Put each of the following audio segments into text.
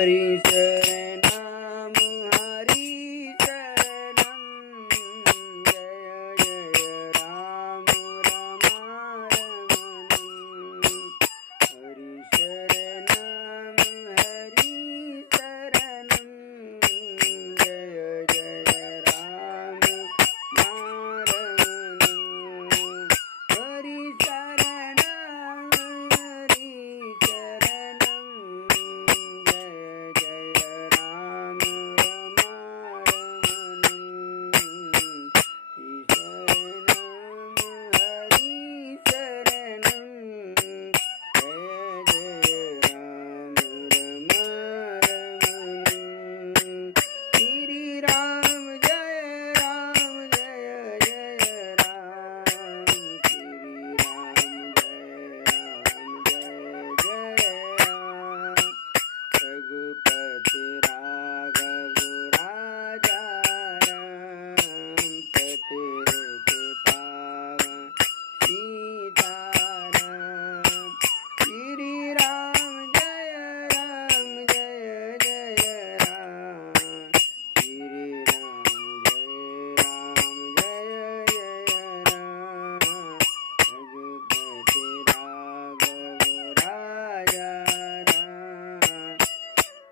हरि शरणम हरि शरणम जय जय राम रमारमणम हरि शरणम हरि शरणम जय जय राम मारमणम हरि शरणम हरि शरणम जय जय राम रमारमणम हरि शरणम हरि शरणम जय जय राम रमारमणम श्री राम जय जय राम श्री राम जय राम रघुपति राघव राजा राम पतित पावन सीताराम श्री राम जय जय राम श्री राम जय राम रघुपति राघव राजा राम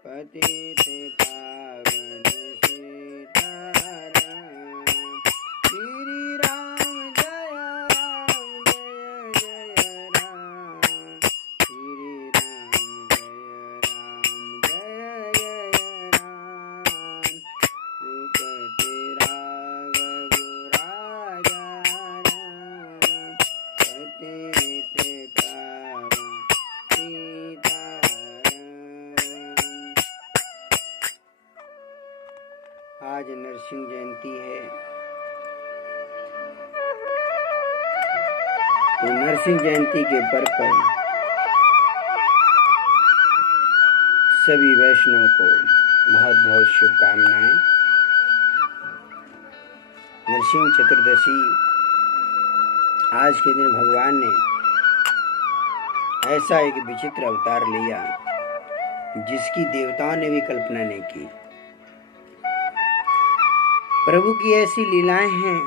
पतित पावन सीताराम श्री राम जय राम श्री राम जय राम रघुपति राघव राजा राम पतित पावन सीताराम। आज नरसिंह जयंती है, तो नरसिंह जयंती के पर्व पर सभी वैष्णवों को बहुत बहुत शुभकामनाएं। नरसिंह चतुर्दशी आज के दिन भगवान ने ऐसा एक विचित्र अवतार लिया जिसकी देवताओं ने भी कल्पना नहीं की। प्रभु की ऐसी लीलाएं हैं,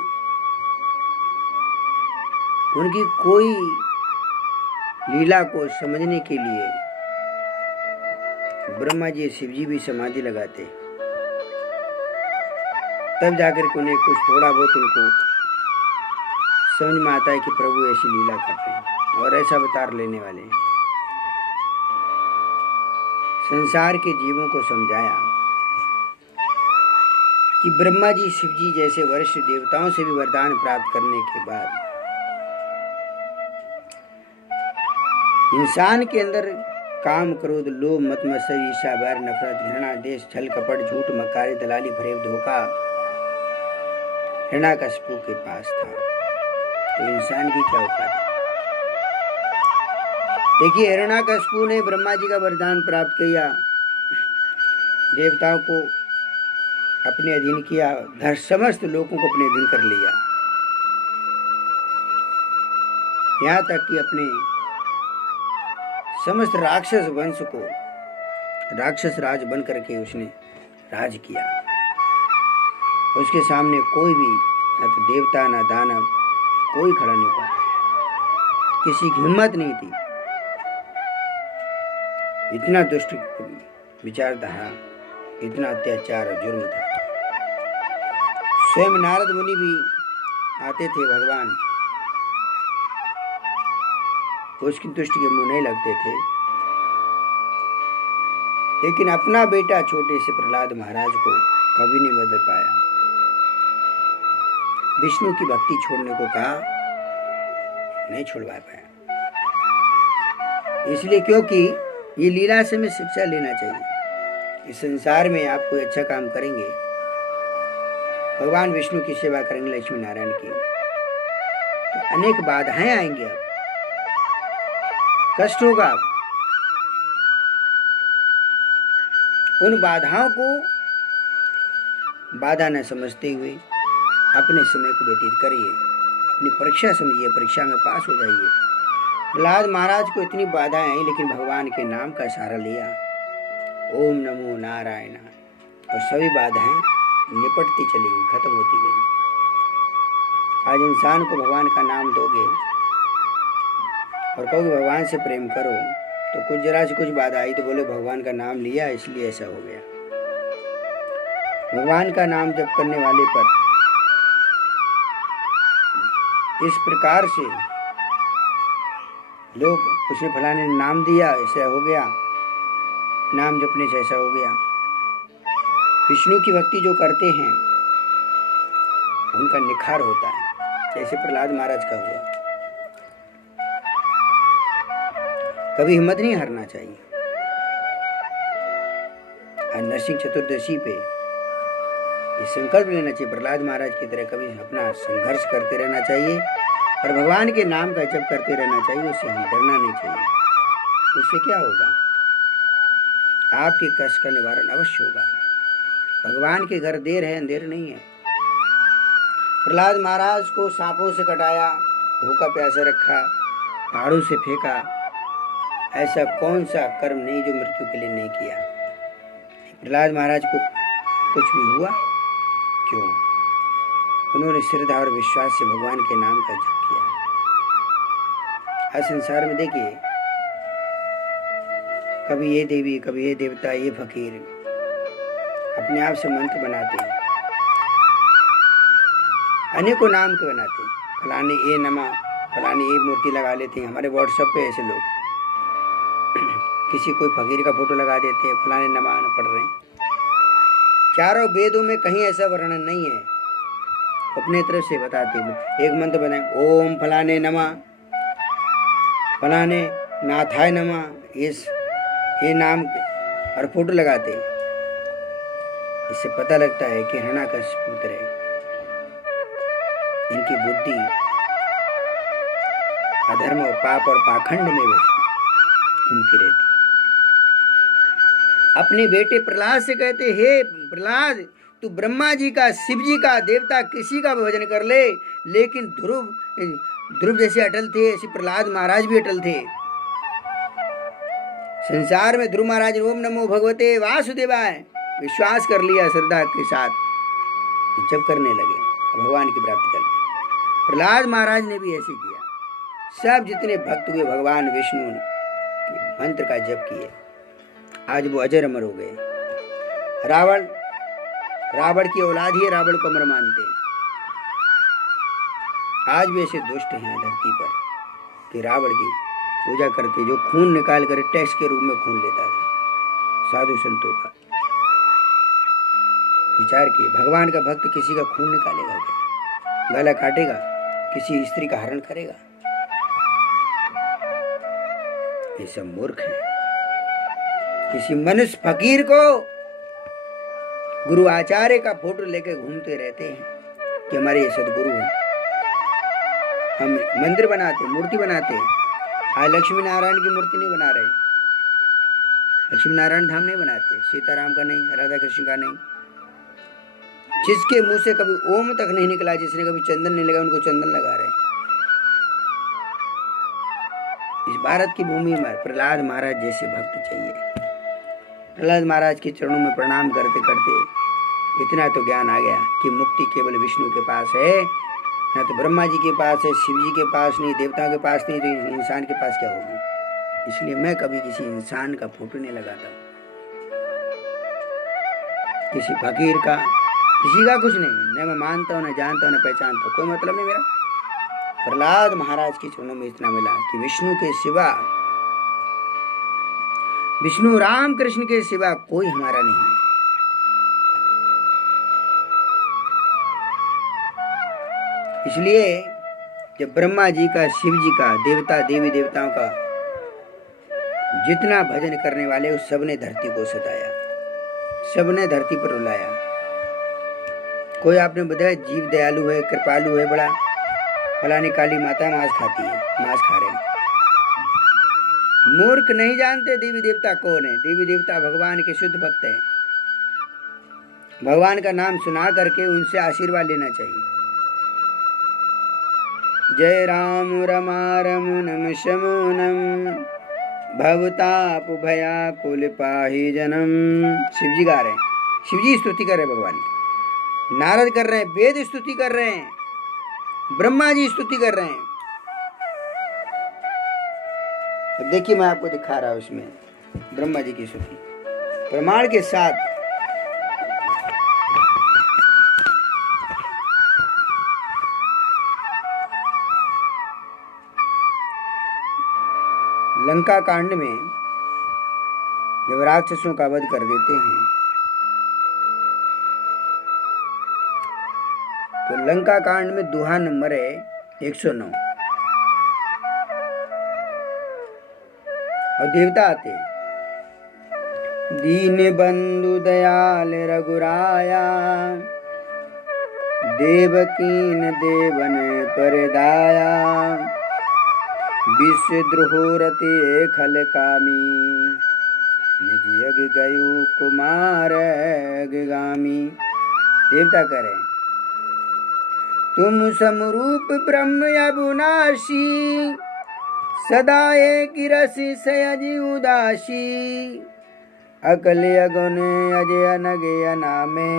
उनकी कोई लीला को समझने के लिए ब्रह्मा जी शिव जी भी समाधि लगाते, तब जाकर के उन्हें कुछ थोड़ा बहुत उनको समझ में आता है कि प्रभु ऐसी लीला करते हैं और ऐसा अवतार लेने वाले हैं। संसार के जीवों को समझाया कि ब्रह्मा जी शिव जी जैसे वरिष्ठ देवताओं से भी वरदान प्राप्त करने के बाद इंसान के अंदर काम, क्रोध, लोभ, मत, मत्सर, ईर्ष्या, बैर, नफरत, घृणा, देश, छल, कपट, झूठ, मक्कारी, दलाली, फरेब, धोखा हिरण्यकशिपु के पास था, तो इंसान की क्या औकात है। देखिए, हिरण्यकशिपु ने ब्रह्मा जी का वरदान प्राप्त किया, देवताओं को अपने अधीन किया, समस्त लोगों को अपने अधीन कर लिया, यहाँ तक कि अपने समस्त राक्षस वंश को राक्षस राज बन करके उसने राज किया। उसके सामने कोई भी, न तो देवता न दानव, कोई खड़ा नहीं पाया, किसी की हिम्मत नहीं थी। इतना दुष्ट विचारधारा, इतना अत्याचार और जुर्म था। स्वयं नारद मुनि भी आते थे, भगवान उसकी दुष्ट के मुंह नहीं लगते थे, लेकिन अपना बेटा छोटे से प्रहलाद महाराज को कभी नहीं बदल पाया। विष्णु की भक्ति छोड़ने को कहा, नहीं छुड़वा पाया। इसलिए क्योंकि ये लीला से हमें शिक्षा लेना चाहिए। इस संसार में आप कोई अच्छा काम करेंगे, भगवान विष्णु की सेवा करेंगे, लक्ष्मी नारायण की, तो अनेक बाधाएं आएंगी, आप कष्ट होगा। उन बाधाओं को बाधा न समझते हुए अपने समय को व्यतीत करिए, अपनी परीक्षा समझिए, परीक्षा में पास हो जाइए। प्रहलाद महाराज को इतनी बाधाएं आई, लेकिन भगवान के नाम का सहारा लिया ओम नमो नारायण, और सभी बाधाएं निपटती चली गई, खत्म होती गई। आज इंसान को भगवान का नाम दोगे और कहोगे भगवान से प्रेम करो, तो कुछ जरा से कुछ बाधा आई तो बोले भगवान का नाम लिया इसलिए ऐसा हो गया। भगवान का नाम जप करने वाले पर इस प्रकार से लोग, उसने फलाने ने नाम दिया ऐसा हो गया, नाम जपने से ऐसा हो गया। विष्णु की भक्ति जो करते हैं उनका निखार होता है, जैसे प्रहलाद महाराज का हुआ। कभी हिम्मत नहीं हारना चाहिए। आज नरसिंह चतुर्दशी पे ये संकल्प लेना चाहिए, प्रहलाद महाराज की तरह कभी अपना संघर्ष करते रहना चाहिए और भगवान के नाम का जप करते रहना चाहिए। उससे हम डरना नहीं चाहिए। उससे क्या होगा? आपके कष्ट का निवारण अवश्य होगा। भगवान के घर देर है, अंधेर नहीं है। प्रहलाद महाराज को सांपों से कटाया, भूखा प्यासा रखा, पहाड़ों से फेंका, ऐसा कौन सा कर्म नहीं जो मृत्यु के लिए नहीं किया। प्रहलाद महाराज को कुछ भी हुआ क्यों? उन्होंने श्रद्धा और विश्वास से भगवान के नाम का जप किया। आज संसार में देखिए, कभी ये देवी, कभी ये देवता, ये फकीर अपने आप से मंत्र बनाते हैं, अनेकों नाम के बनाते हैं। फलाने ये नमा, फलाने ये मूर्ति लगा लेते हैं। हमारे व्हाट्सएप पे ऐसे लोग किसी कोई फकीर का फोटो लगा देते हैं, फलाने नमा पढ़ रहे हैं। चारों वेदों में कहीं ऐसा वर्णन नहीं है। अपने तरफ से बताते हैं, एक मंत्र बनाए, ओम फलाने नमा, फलाने नाथाय नमा, ये नाम और फोटो लगाते हैं। इससे पता लगता है कि हिरण्याकश्यप पुत्र है। इनकी बुद्धि अधर्म और पाप और पाखंड में घूमती रहती। अपने बेटे प्रहलाद से कहते, हे प्रहलाद, तू ब्रह्मा जी का, शिव जी का, देवता किसी का भजन कर ले, लेकिन ध्रुव जैसे अटल थे, ऐसे प्रहलाद महाराज भी अटल थे। संसार में ध्रुव महाराज ओम नमो भगवते वासुदेवाय विश्वास कर लिया श्रद्धा के साथ, जब करने लगे भगवान की प्राप्ति कर। प्रहलाद महाराज ने भी ऐसे किया। सब जितने भक्त हुए भगवान विष्णु के मंत्र का जप किए, आज वो अजर अमर हो गए। रावण की औलाद ही रावण को अमर मानते हैं। आज भी ऐसे दुष्ट हैं धरती पर कि रावण की पूजा करते, जो खून निकाल कर टैक्स के रूप में खून लेता था साधु संतों का। विचार किए, भगवान का भक्त किसी का खून निकालेगा क्या? गला काटेगा? किसी स्त्री का हरण करेगा? ये सब मूर्ख है। किसी मनुष्य फकीर को गुरु आचार्य का फोटो लेकर घूमते रहते हैं कि हमारे ये सदगुरु हैं। हम मंदिर बनाते, मूर्ति बनाते। आज लक्ष्मी नारायण की मूर्ति नहीं बना रहे, लक्ष्मी नारायण धाम नहीं बनाते, सीताराम का नहीं, राधा कृष्ण का नहीं। जिसके मुंह से कभी ओम तक नहीं निकला, जिसने कभी चंदन नहीं लगा, उनको चंदन लगा रहे। इस भारत की भूमि में प्रहलाद महाराज जैसे भक्त चाहिए। प्रहलाद महाराज के चरणों में प्रणाम करते करते इतना तो ज्ञान आ गया कि मुक्ति केवल विष्णु के पास है, ना तो ब्रह्मा जी के पास है, शिव जी के पास नहीं, देवताओं के पास नहीं, तो इंसान के पास क्या होगी। इसलिए मैं कभी किसी इंसान का फोटो नहीं लगाता, किसी फकीर का, किसी का कुछ नहीं। न मैं मानता हूँ, न जानता हूँ, न पहचानता हूँ, कोई मतलब नहीं मेरा। प्रहलाद महाराज के चरणों में इतना मिला कि विष्णु के सिवा, विष्णु राम कृष्ण के सिवा कोई हमारा नहीं है। इसलिए जब ब्रह्मा जी का, शिव जी का, देवता देवी देवताओं का जितना भजन करने वाले, उस सबने धरती को सताया, सबने धरती पर रुलाया। कोई आपने बताया जीव दयालु है, कृपालु है बड़ा, फलानी काली माता मांस खाती है, मांस खा रहे हैं। मूर्ख नहीं जानते देवी देवता कौन है। देवी देवता भगवान के शुद्ध भक्त हैं। भगवान का नाम सुना करके उनसे आशीर्वाद लेना चाहिए। जय राम रमा रमनम शमोनम भवताप भयाकुल पाहि जन्म। शिव जी गा रहे हैं, शिव जी स्तुति कर रहे हैं भगवान की। नारद कर रहे हैं, वेद स्तुति कर रहे हैं, ब्रह्मा जी स्तुति कर रहे हैं। तो देखिए मैं आपको दिखा रहा हूं इसमें ब्रह्मा जी की स्तुति प्रमाण के साथ। लंका कांड में जब राक्षसों का वध कर देते हैं तो लंका कांड में दोहा नंबर है 109 और देवता आते हैं। दीन बंधु दयाल रघुराया, देवकीन देवन पर दाया, विश्व द्रोहरति खल कामी, निज यग गयु कुमार गामी। देवता करें तुम समरूप ब्रह्म अविनाशी, सदा एक रसि सयजि उदासी, अकल अगुण अजय अनगे अनामे,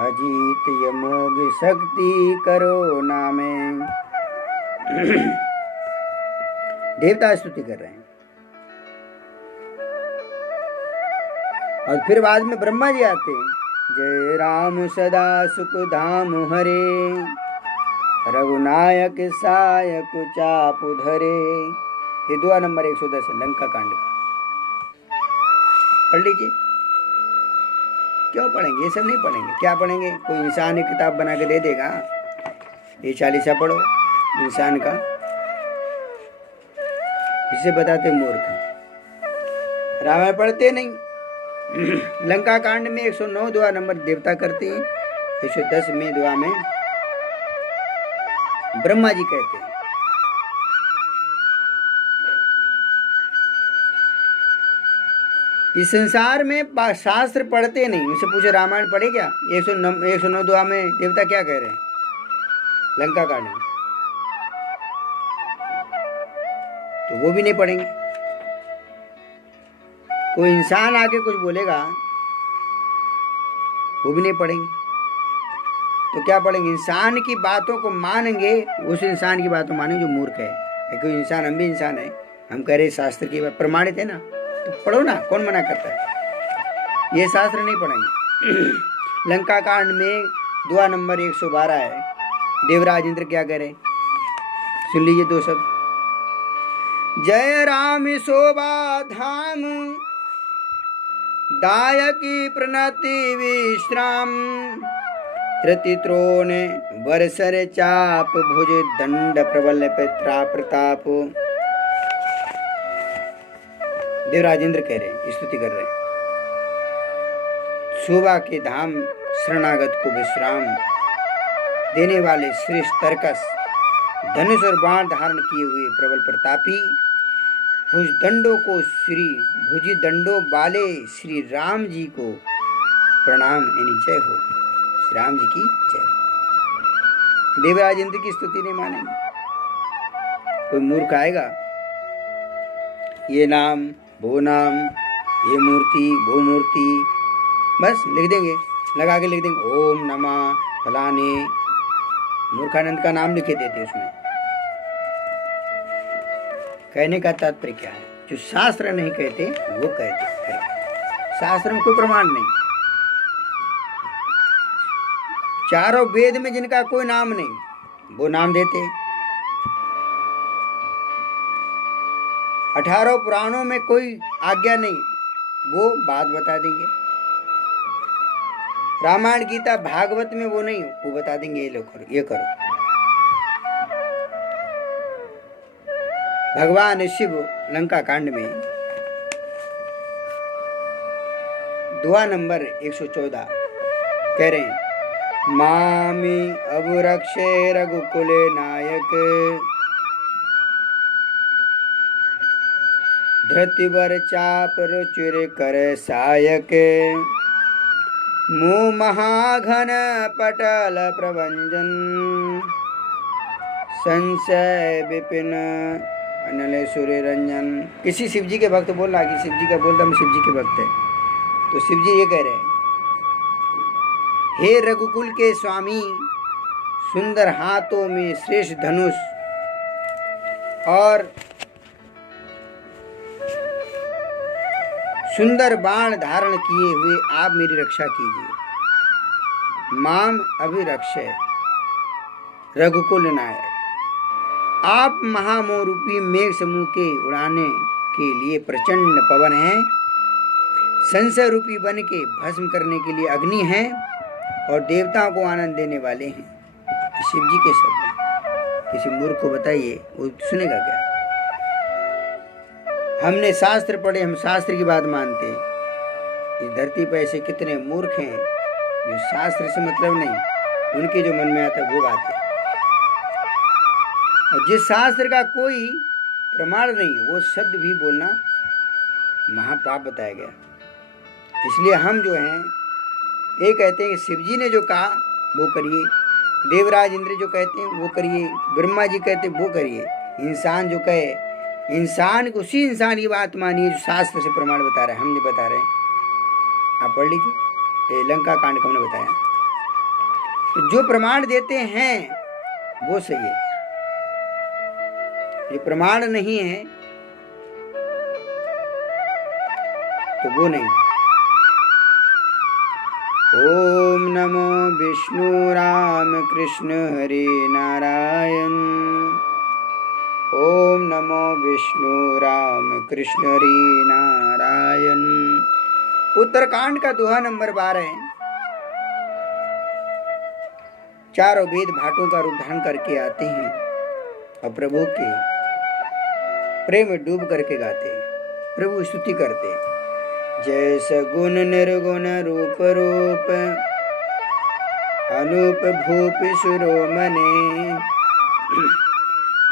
अजीत यमोग शक्ति करो नामे। देवता स्तुति कर रहे हैं और फिर बाद में ब्रह्मा जी आते हैं। जय राम सदा सुख धाम हरे, रघुनायक सायक चापु धरे। ये दुआ नंबर 110 है लंका कांड का, पढ़ लीजिए। क्यों पढ़ेंगे, ये सब नहीं पढ़ेंगे। क्या पढ़ेंगे, कोई इंसान एक किताब बना के दे देगा, ये 40 पढ़ो इंसान का, इसे बताते मूर्ख। रामायण पढ़ते नहीं। लंका कांड में 109 दुआ नंबर देवता करते हैं, 110 में दुआ में ब्रह्मा जी कहते हैं। इस संसार में शास्त्र पढ़ते नहीं। उनसे पूछे रामायण पढ़े क्या, 109 दुआ में देवता क्या कह रहे हैं लंका कांड में, तो वो भी नहीं पढ़ेंगे। कोई इंसान आके कुछ बोलेगा वो भी नहीं पढ़ेंगे। तो क्या पढ़ेंगे, इंसान की बातों को मानेंगे, उस इंसान की बातों मानेंगे जो मूर्ख है। कोई इंसान, हम भी इंसान है, हम कह रहे शास्त्र की बात प्रमाणित है ना, तो पढ़ो ना, कौन मना करता है। ये शास्त्र नहीं पढ़ेंगे। लंका कांड में दुआ नंबर 112 है। देवराज इंद्र क्या कह रहे, सुन लीजिए दो शब्द। जय राम शोभा धाम, दायकी प्रणति विश्राम, धृति त्रोण बरसर चाप, भुज दंड प्रबल पित्रा प्रताप। देवराज इंद्र कह रहे, स्तुति कर रहे, शोभा के धाम, शरणागत को विश्राम देने वाले श्रेष्ठ तरकस, धनुष और बाण धारण किए हुए प्रबल प्रतापी, भुजदंडों को श्री भुजी दंडों वाले श्री राम जी को प्रणाम, यानी जय हो, श्री राम जी की जय हो। देवराज इंद्र की स्तुति नहीं मानेंगे। कोई मूर्ख आएगा, ये नाम वो नाम, ये मूर्ति वो मूर्ति, बस लिख देंगे, लगा के लिख देंगे ओम नमः फलाने, मूर्खानंद का नाम लिखे देते उसमें। कहने का तात्पर्य क्या है, जो शास्त्र नहीं कहते वो कहते। शास्त्र में कोई प्रमाण नहीं। चारों वेद में जिनका कोई नाम नहीं वो नाम देते। 18 पुराणों में कोई आज्ञा नहीं वो बात बता देंगे। रामायण गीता भागवत में वो नहीं, वो बता देंगे ये लो करो, ये करो। भगवान शिव लंका कांड में दुआ नंबर 114 कह रहे हैं, मामी अबु रक्षे रघुकुल नायक, धृतिवर चाप रुचिर कर सायक, मुँह महाघन पटल प्रभंजन, संशय विपिन अनल सूर्य रंजन। किसी शिव जी के भक्त बोल रहा कि शिव जी का बोलता मैं शिव जी के भक्त है, तो शिव जी ये कह रहे हैं, हे रघुकुल के स्वामी, सुंदर हाथों में श्रेष्ठ धनुष और सुंदर बाण धारण किए हुए आप मेरी रक्षा कीजिए। माम अभिरक्षय रघुकुल नायक। आप महामोह रूपी मेघ समूह के उड़ाने के लिए प्रचंड पवन हैं, संशय रूपी बन के भस्म करने के लिए अग्नि हैं और देवताओं को आनंद देने वाले हैं। शिव जी के शब्द हैं। किसी मूर्ख को बताइए, वो सुनेगा क्या? हमने शास्त्र पढ़े, हम शास्त्र की बात मानते हैं। इस धरती पर ऐसे कितने मूर्ख हैं जो शास्त्र से मतलब नहीं, उनके जो मन में आता है वो गाते हैं। और जिस शास्त्र का कोई प्रमाण नहीं, वो शब्द भी बोलना महापाप बताया गया। इसलिए हम जो हैं ये कहते हैं कि शिव जी ने जो कहा वो करिए, देवराज इंद्र जो कहते हैं वो करिए, ब्रह्मा जी कहते हैं वो करिए। इंसान जो कहे, इंसान को उसी इंसान की बात मानिए जो शास्त्र से प्रमाण बता रहा है। हम नहीं बता रहे हैं, आप पढ़ लीजिए, लंका कांड का हमने बताया। तो जो प्रमाण देते हैं वो सही है, ये प्रमाण नहीं है तो वो नहीं। ओम नमो विष्णु राम कृष्ण हरे नारायण। ओम नमो विष्णु राम कृष्ण हरे नारायण। उत्तरकांड का दोहा नंबर 12 है। चारों वेद भाटों का रूप धारण करके आते हैं और प्रभु के प्रेम में डूब करके गाते हैं, प्रभु स्तुति करते हैं। जय सगुण निर्गुण रूप रूप अनूप भूप शिरोमणे,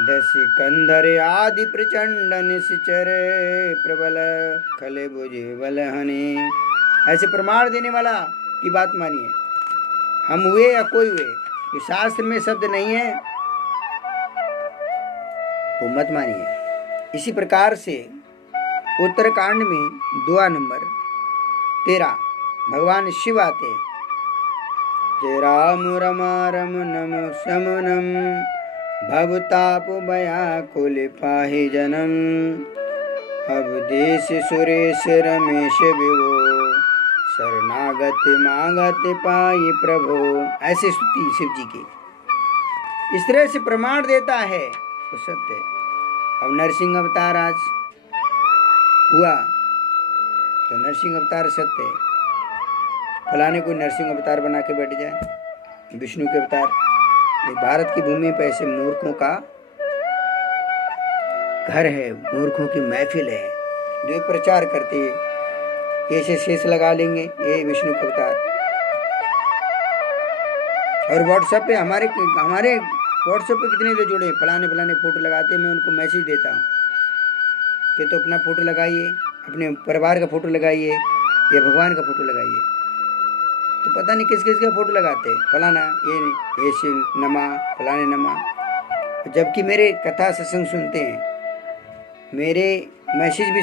दस कंधर आदि प्रचंड निश्चर प्रबल खले बुझे बल हने। ऐसे प्रमाण देने वाला की बात मानिए, हम हुए या कोई हुए, ये शास्त्र में शब्द नहीं है वो मत मानिए। इसी प्रकार से उत्तरकांड में दुआ नंबर 13 भगवान शिव आते हैं। जय राम रमा रम नम शमनम, भवताप व्याकुल पाहि जनम, अवधेश सुरेश रमेश विभो, शरणागत मागत पाई प्रभो। ऐसे स्तुति शिव जी की इस तरह से प्रमाण देता है वो सत्य है। अब नरसिंह अवतार आज हुआ तो नरसिंह अवतार सत्य है। फलाने कोई नरसिंह अवतार बना के बैठ जाए, विष्णु के अवतार। भारत की भूमि पर ऐसे मूर्खों का घर है, मूर्खों की महफिल है जो प्रचार करते हैं, ऐसे शेष लगा लेंगे ये विष्णु का अवतार। और व्हाट्सएप पे हमारे व्हाट्सएप पे कितने लोग जुड़े, फलाने फलाने फोटो लगाते हैं। मैं उनको मैसेज देता हूँ कि तो अपना फोटो लगाइए, अपने परिवार का फोटो लगाइए या भगवान का फोटो लगाइए। तो पता नहीं किस किस का फोटो लगाते हैं, फलाना ये शिव नमा, फलाने नमा। जबकि मेरे कथा सत्संग सुनते हैं, मेरे मैसेज भी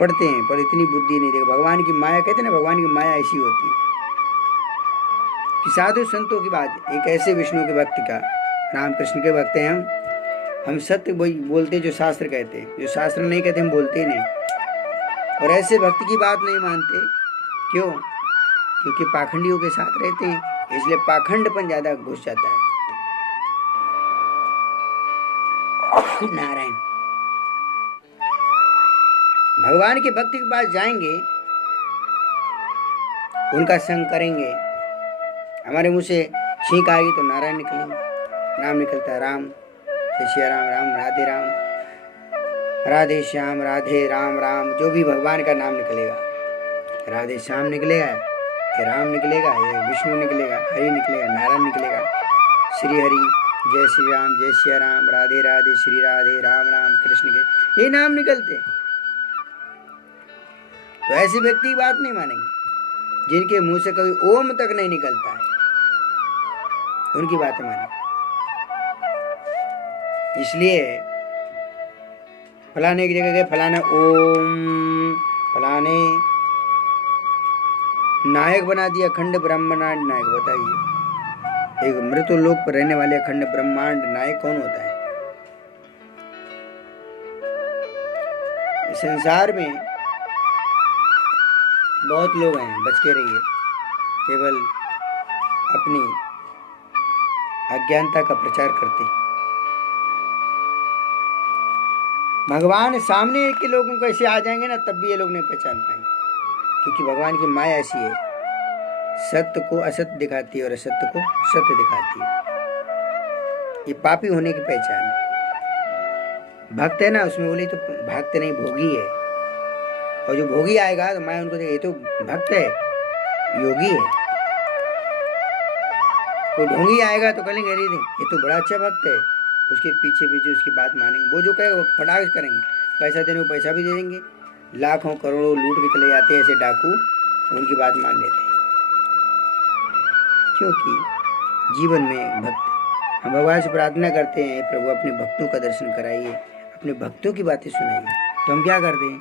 पढ़ते हैं, पर इतनी बुद्धि नहीं। देखो भगवान की माया, कहते हैं ना भगवान की माया ऐसी होती है कि साधु संतों की बात, एक ऐसे विष्णु के भक्त का, रामकृष्ण के भक्त हैं हम सत्य बोलते जो शास्त्र कहते हैं, जो शास्त्र नहीं कहते हम बोलते नहीं। और ऐसे भक्त की बात नहीं मानते, क्यों? क्योंकि पाखंडियों के साथ रहते हैं, इसलिए पाखंडपन ज्यादा घुस जाता है। नारायण भगवान के भक्ति के पास जाएंगे, उनका संग करेंगे, हमारे मुंह से छींक आएगी तो नारायण निकलेंगे, नाम निकलता है राम, जय श्री राम, राम राधे राम, राधे श्याम, राधे राम राम, जो भी भगवान का नाम निकलेगा, राधे श्याम निकलेगा, ये राम निकलेगा, ये विष्णु निकलेगा, हरि निकलेगा, नारायण निकलेगा, श्री हरि, जय श्री राम, जय श्री राम, राधे राधे, श्री राधे, राम राम, कृष्ण के, ये नाम निकलते। तो ऐसे व्यक्ति की बात नहीं मानेंगे, जिनके मुंह से कभी ओम तक नहीं निकलता है, उनकी बातें मानेंगे। इसलिए फलाने की जगह गए, फलाना ओम, फलाने नायक बना दिया अखंड ब्रह्मांड नायक। बताइए एक मृत्युलोक पर रहने वाले अखंड ब्रह्मांड नायक कौन होता है? संसार में बहुत लोग हैं, बच के रहिए, केवल अपनी अज्ञानता का प्रचार करते। भगवान सामने के लोगों को ऐसे आ जाएंगे ना, तब भी ये लोग नहीं पहचान पाएंगे, क्योंकि भगवान की माया ऐसी है, सत्य को असत्य दिखाती है और असत्य को सत्य दिखाती है। ये पापी होने की पहचान है। भक्त है ना, उसमें बोली तो भक्त नहीं, भोगी है। और जो भोगी आएगा तो मैं उनको ये तो भक्त है, योगी है। कोई ढोंगी आएगा तो कहेंगे अरे ये तो बड़ा अच्छा भक्त है, उसके पीछे पीछे उसकी बात मानेंगे। वो जो कहे वो फटाक करेंगे, पैसा देने को पैसा भी दे देंगे, लाखों करोड़ों लूट के चले जाते हैं ऐसे डाकू, उनकी बात मान लेते हैं, क्योंकि जीवन में भक्त। हम भगवान से प्रार्थना करते हैं, प्रभु अपने भक्तों का दर्शन कराइए, अपने भक्तों की बातें सुनाइए। तो हम क्या करते हैं?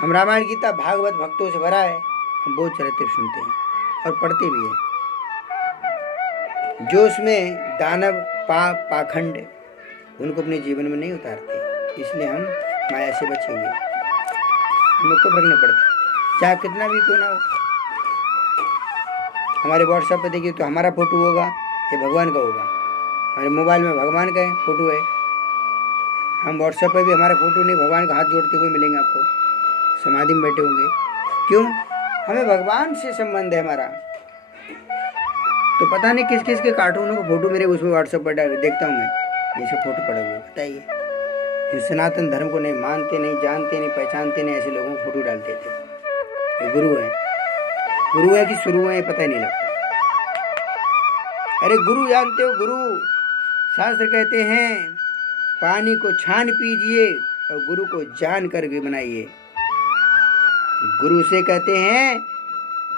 हम रामायण गीता भागवत भक्तों से भरा है, हम बहुत चरित्र सुनते हैं और पढ़ते भी हैं। जो उसमें दानव पाप पाखंड उनको अपने जीवन में नहीं उतारते, इसलिए हम माया से बचेंगे। हमें कोई फर्क नहीं पड़ता, चाहे कितना भी क्यों ना हो। हमारे व्हाट्सएप पे देखिए तो हमारा फोटो होगा या भगवान का होगा। हमारे मोबाइल में भगवान का फोटो है, हम व्हाट्सएप पे भी हमारा फोटो नहीं, भगवान का हाथ जोड़ते हुए मिलेंगे आपको, समाधि में बैठे होंगे। क्यों? हमें भगवान से संबंध है हमारा। तो पता नहीं किस किस के कार्टूनों का फोटो मेरे उसमें व्हाट्सएप पर देखता हूँ मैं, ये सब फोटो पड़े हुए। बताइए, जो सनातन धर्म को नहीं मानते, नहीं जानते, नहीं पहचानते, नहीं, ऐसे लोगों को फोटो डालते थे। ये गुरु है कि शुरू है पता ही नहीं लगता। अरे गुरु जानते हो, गुरु शास्त्र कहते हैं पानी को छान पीजिए और गुरु को जान करके बनाइए। गुरु से कहते हैं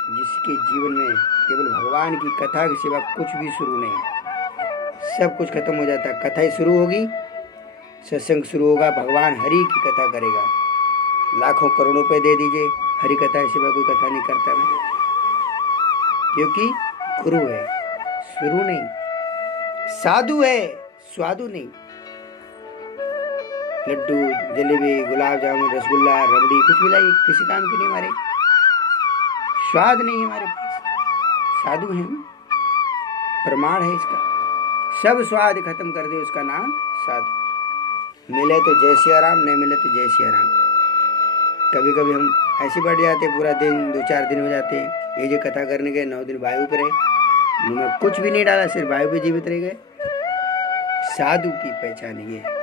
जिसके जीवन में केवल भगवान की कथा के सिवा कुछ भी शुरू नहीं, सब कुछ खत्म हो जाता है। कथा ही शुरू होगी, सत्संग शुरू होगा, भगवान हरि की कथा करेगा। लाखों करोड़ों रुपए दे दीजिए, हरि कथा के सिवा कोई कथा नहीं करता मैं, क्योंकि गुरु है, शुरू नहीं। साधु है, स्वादु नहीं। लड्डू जलेबी गुलाब जामुन रसगुल्ला रबड़ी कुछ भी लाइए, किसी काम की नहीं, हमारे स्वाद नहीं है हमारे पास। साधु हैं, प्रमाण है इसका। सब स्वाद खत्म कर दे, उसका नाम साधु। मिले तो जय सिया राम, नहीं मिले तो जय सिया राम। कभी कभी हम ऐसे बैठ जाते, पूरा दिन 2-4 दिन हो जाते हैं, ये जो कथा करने गए 9 दिन वायु पे रहे, मुँह में कुछ भी नहीं डाला, सिर्फ वायु पे जीवित रह गए। साधु की पहचान ये है।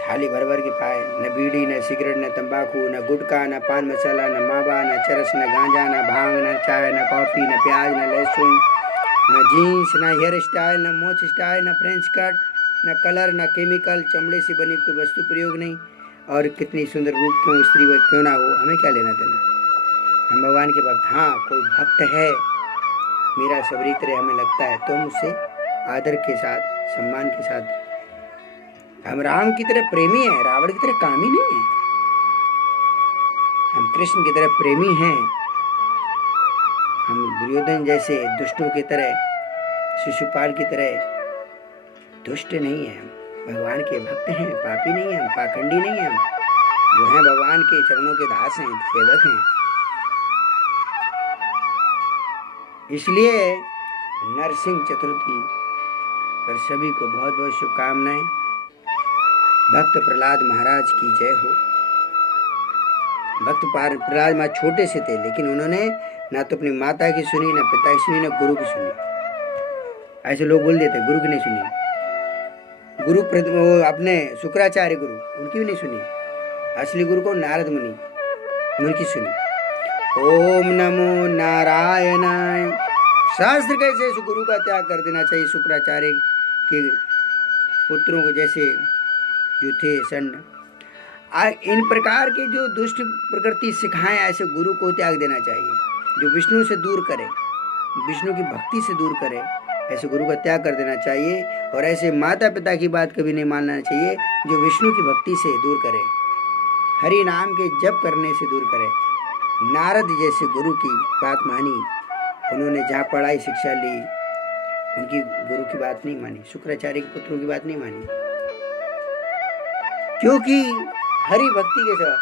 थाली भर भर के पाए, न बीड़ी न सिगरेट न तंबाकू न गुटखा न पान मसाला न मावा न चरस न गांजा न भांग न चाय न कॉफी न प्याज न लहसुन न जीन्स न हेयर स्टाइल न मोच स्टाइल न फ्रेंच कट न कलर न केमिकल, चमड़े से बनी कोई वस्तु प्रयोग नहीं। और कितनी सुंदर रूप क्यों स्त्री क्यों ना हो, हमें क्या लेना देना। हम भगवान के भक्त। हाँ, कोई भक्त है मेरा सबरी तरह हमें लगता है तो हम उससे आदर के साथ सम्मान के साथ, हम राम की तरह प्रेमी हैं, रावण की तरह कामी नहीं है। हम कृष्ण की तरह प्रेमी हैं, हम दुर्योधन जैसे दुष्टों की तरह, शिशुपाल की तरह दुष्ट नहीं है। भगवान के भक्त हैं, पापी नहीं है, हम पाखंडी नहीं है। हम जो हैं भगवान के चरणों के दास हैं, सेवक हैं। इसलिए नरसिंह चतुर्थी पर सभी को बहुत बहुत शुभकामनाएं। भक्त प्रहलाद महाराज की जय हो। भक्त प्रहलाद महाराज छोटे से थे, लेकिन उन्होंने ना तो अपनी माता की सुनी, ना पिता की सुनी, ना गुरु की सुनी। ऐसे लोग बोल देते गुरु की नहीं सुनी। गुरु वो अपने शुक्राचार्य गुरु, उनकी भी नहीं सुनी। असली गुरु को नारद मुनि, उनकी सुनी। ओम नमो नारायणाय। शास्त्र कैसे गुरु का त्याग कर देना चाहिए। शुक्राचार्य के पुत्रों को जैसे जो थे सन, इन प्रकार के जो दुष्ट प्रकृति सिखाएं, ऐसे गुरु को त्याग देना चाहिए। जो विष्णु से दूर करे, विष्णु की भक्ति से दूर करे, ऐसे गुरु का त्याग कर देना चाहिए और ऐसे माता पिता की बात कभी नहीं मानना चाहिए जो विष्णु की भक्ति से दूर करे, हरि नाम के जप करने से दूर करे। नारद जैसे गुरु की बात मानी, उन्होंने जहाँ पढ़ाई शिक्षा ली उनकी गुरु की बात नहीं मानी, शुक्राचार्य के पुत्रों की बात नहीं मानी, क्योंकि हरि भक्ति के सिवा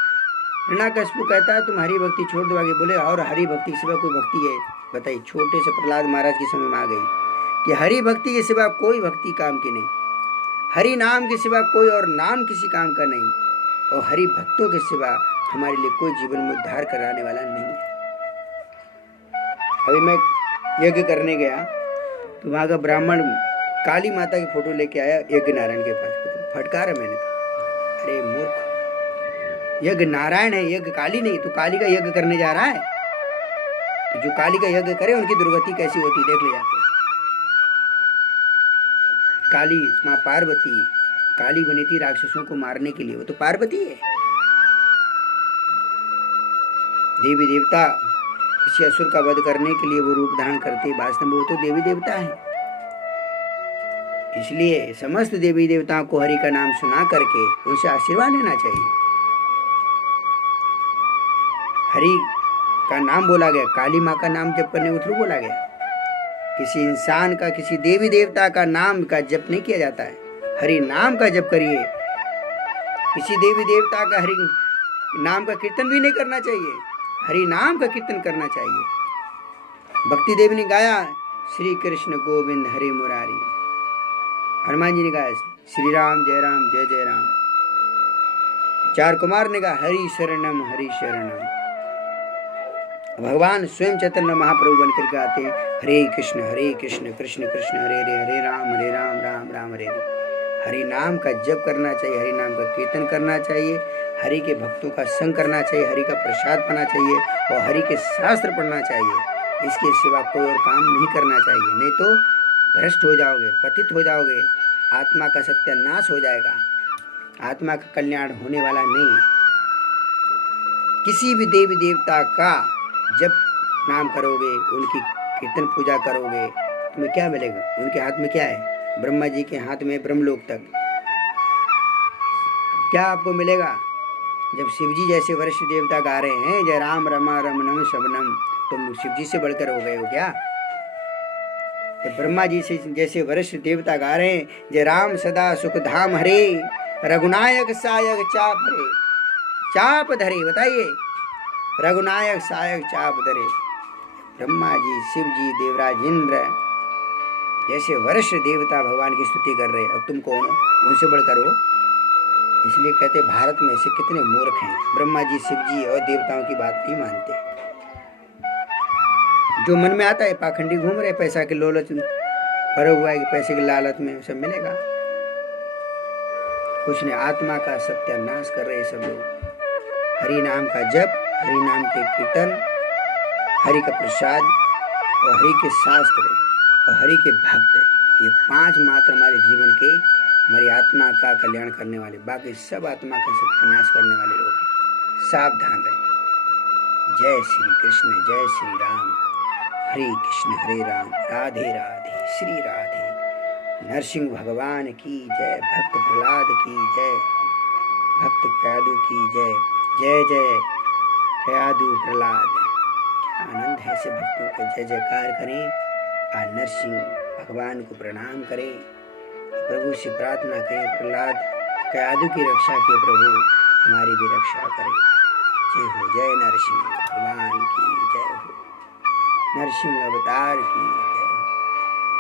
हिरण्यकशिपु कहता है तुम हरि भक्ति छोड़ दो, आगे बोले और हरि भक्ति के सिवा कोई भक्ति है बताइए। छोटे से प्रहलाद महाराज की समझ में आ गई कि हरि भक्ति के सिवा कोई भक्ति काम की नहीं, हरि नाम के सिवा कोई और नाम किसी काम का नहीं, और हरि भक्तों के सिवा हमारे लिए कोई जीवन में उद्धार कराने वाला नहीं है। अभी मैं यज्ञ करने गया तो वहाँ का ब्राह्मण काली माता की फोटो लेके आया यज्ञ नारायण के पास, फटकारा मैंने कहा अरे मूर्ख, यज्ञ नारायण है, यज्ञ काली नहीं, तो काली का यज्ञ करने जा रहा है, तो जो काली का यज्ञ करे उनकी दुर्गति कैसी होती देख ले जाके। काली माँ पार्वती काली बनी थी राक्षसों को मारने के लिए, वो तो पार्वती है। देवी देवता किसी असुर का वध करने के लिए वो रूप धारण करते, वास्तव में वो तो देवी देवता है। इसलिए समस्त देवी देवताओं को हरि का नाम सुना करके उनसे आशीर्वाद लेना चाहिए। हरि का नाम बोला गया, काली माँ का नाम जप करने को बोला गया। किसी इंसान का, किसी देवी देवता का नाम का जप नहीं किया जाता है, हरि नाम का जप करिए। किसी देवी देवता का हरि नाम का कीर्तन भी नहीं करना चाहिए, हरि नाम का कीर्तन करना चाहिए। भक्ति देवी ने गाया श्री कृष्ण गोविंद हरि मुरारी, हनुमान जी ने गाया श्री राम जय जय राम, चार कुमार ने कहा हरि शरणम हरि शरणम। भगवान स्वयं चैतन्य महाप्रभु बनकर गाते हरे कृष्ण कृष्ण कृष्ण हरे हरे, हरे राम राम राम हरे हरे। हरि नाम का जप करना चाहिए, हरि नाम का कीर्तन करना चाहिए, हरि के भक्तों का संग करना चाहिए, हरि का प्रसाद पाना चाहिए और हरि के शास्त्र पढ़ना चाहिए। इसके सिवा कोई और काम नहीं करना चाहिए, नहीं तो भ्रष्ट हो जाओगे, पतित हो जाओगे, आत्मा का सत्यानाश हो जाएगा, आत्मा का कल्याण होने वाला नहीं है। किसी भी देवी देवता का जब नाम करोगे, उनकी कीर्तन पूजा करोगे, तुम्हें क्या मिलेगा? उनके हाथ में क्या है? ब्रह्मा जी के हाथ में ब्रह्मलोक तक। क्या आपको मिलेगा? जब शिव जी जैसे वरिष्ठ देवता गा रहे हैं जय राम रमा रमनम शबनम, तुम शिव जी से बढ़कर हो गए हो क्या? ब्रह्मा जी से जैसे वरिष्ठ देवता गा रहे हैं जय राम सदा सुख धाम हरे, रघुनायक सायक चाप हरे, चाप धरे, बताइए रघुनायक सायक चाप धरे। ब्रह्मा जी, शिव जी, देवराज इंद्र जैसे वरिष्ठ देवता भगवान की स्तुति कर रहे हैं, अब तुम कौन हो? उनसे बढ़कर हो। इसलिए कहते भारत में से कितने मूर्ख हैं, ब्रह्मा जी, शिव जी और देवताओं की बात नहीं मानते। जो मन में आता है पाखंडी घूम रहे, पैसा के लालच भरा हुआ है कि पैसे की लालच में सब मिलेगा, कुछ ने आत्मा का सत्यानाश कर रहे सब लोग। हरि नाम का जप, हरि नाम के कीर्तन, हरि का प्रसाद और हरि के शास्त्र और हरि के भक्त, ये पांच मात्र हमारे जीवन के, हमारी आत्मा का कल्याण करने वाले, बाकी सब आत्मा का सत्यानाश करने वाले लोग हैं। सावधान रहें। जय श्री कृष्ण, जय श्री राम, हरे कृष्ण हरे राम, राधे राधे श्री राधे। नरसिंह भगवान की जय, भक्त प्रहलाद की जय, भक्त कयादु की जय, जय जय कयादु प्रहलाद। आनंद है से भक्तों का जय जयकार करें और नरसिंह भगवान को प्रणाम करें, प्रभु से प्रार्थना करें प्रहलाद कयादु की रक्षा के, प्रभु हमारी भी रक्षा करें। जय हो, जय नरसिंह भगवान की जय हो, नरसिंह अवतार की जय।